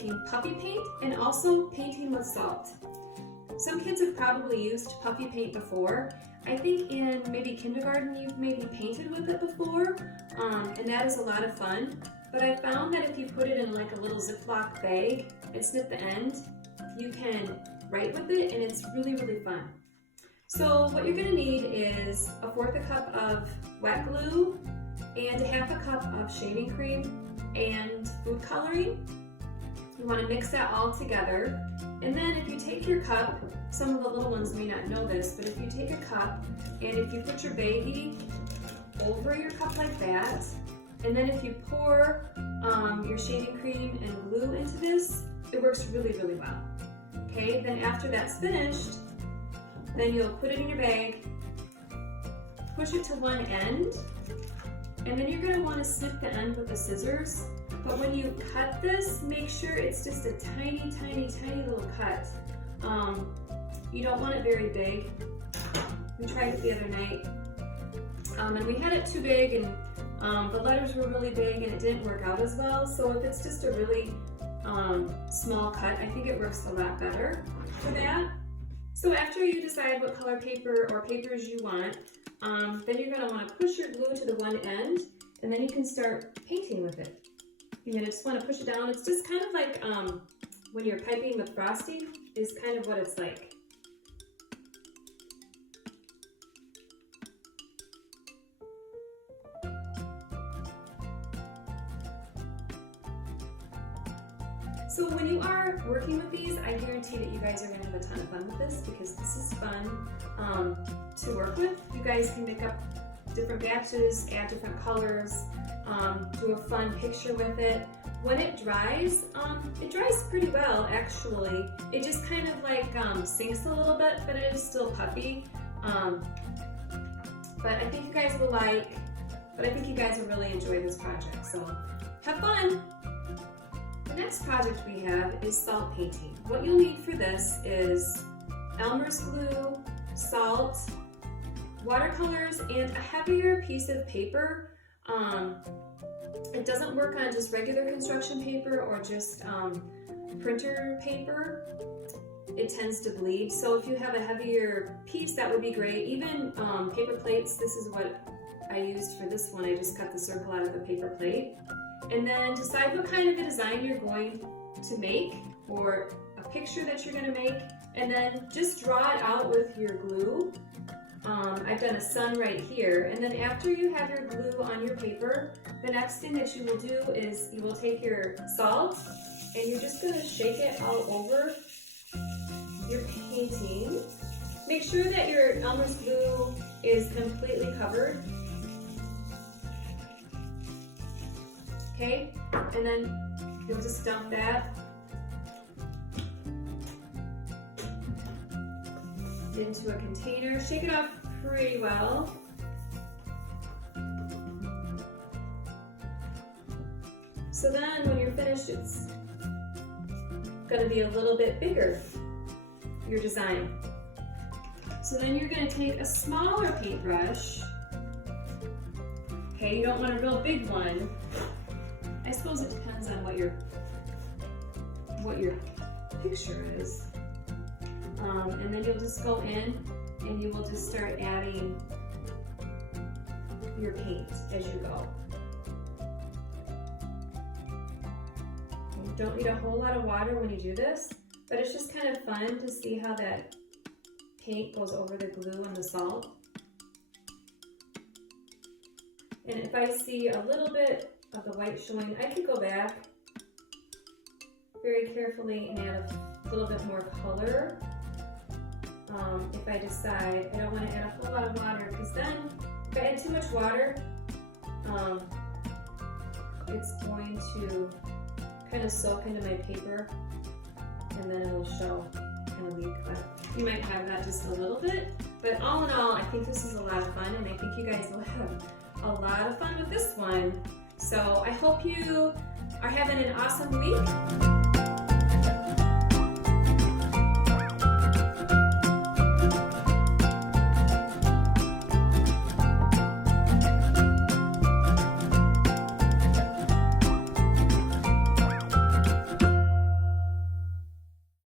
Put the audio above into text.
making puffy paint and also painting with salt. Some kids have probably used puffy paint before. I think in maybe kindergarten you've maybe painted with it before, and that is a lot of fun. But I found that if you put it in like a little Ziploc bag and snip the end, you can write with it, and it's really, really fun. So what you're gonna need is 1/4 cup of wet glue and 1/2 cup of shaving cream and food coloring. You wanna mix that all together. And then if you take your cup, some of the little ones may not know this, but if you take a cup and if you put your baggie over your cup like that, and then if you pour your shaving cream and glue into this, it works really, really well. Okay, then after that's finished, then you'll put it in your bag, push it to one end, and then you're gonna wanna snip the end with the scissors. But when you cut this, make sure it's just a tiny, tiny, tiny little cut. You don't want it very big. We tried it the other night, and we had it too big, and the letters were really big, and it didn't work out as well. So if it's just a really small cut, I think it works a lot better for that. So after you decide what color paper or papers you want, then you're going to want to push your glue to the one end, and then you can start painting with it. You're going to just want to push it down. It's just kind of like when you're piping with frosting is kind of what it's like. So when you are working with these, I guarantee that you guys are going to have a ton of fun with this, because this is fun to work with. You guys can make up different batches, add different colors, do a fun picture with it. When it dries pretty well actually. It just kind of like sinks a little bit, but it is still puffy. But I think you guys will really enjoy this project, so have fun! The next project we have is salt painting. What you'll need for this is Elmer's glue, salt, watercolors, and a heavier piece of paper. It doesn't work on just regular construction paper or just printer paper. It tends to bleed. So if you have a heavier piece, that would be great. Even paper plates, this is what I used for this one. I just cut the circle out of the paper plate. And then decide what kind of a design you're going to make, or a picture that you're going to make, and then just draw it out with your glue. I've done a sun right here, and then after you have your glue on your paper, the next thing that you will do is you will take your salt and you're just going to shake it all over your painting. Make sure that your Elmer's glue is completely covered. Okay, and then you'll just dump that into a container. Shake it off pretty well. So then when you're finished, it's going to be a little bit bigger, your design. So then you're going to take a smaller paintbrush. Okay, you don't want a real big one. I suppose it depends on what your picture is. And then you'll just go in and you will just start adding your paint as you go. You don't need a whole lot of water when you do this, but it's just kind of fun to see how that paint goes over the glue and the salt. And if I see a little bit of the white showing, I could go back very carefully and add a little bit more color. If I decide I don't want to add a whole lot of water, because then if I add too much water, it's going to kind of soak into my paper, and then it'll show kind of weak. But you might have that just a little bit. But all in all, I think this is a lot of fun, and I think you guys will have a lot of fun with this one. So I hope you are having an awesome week.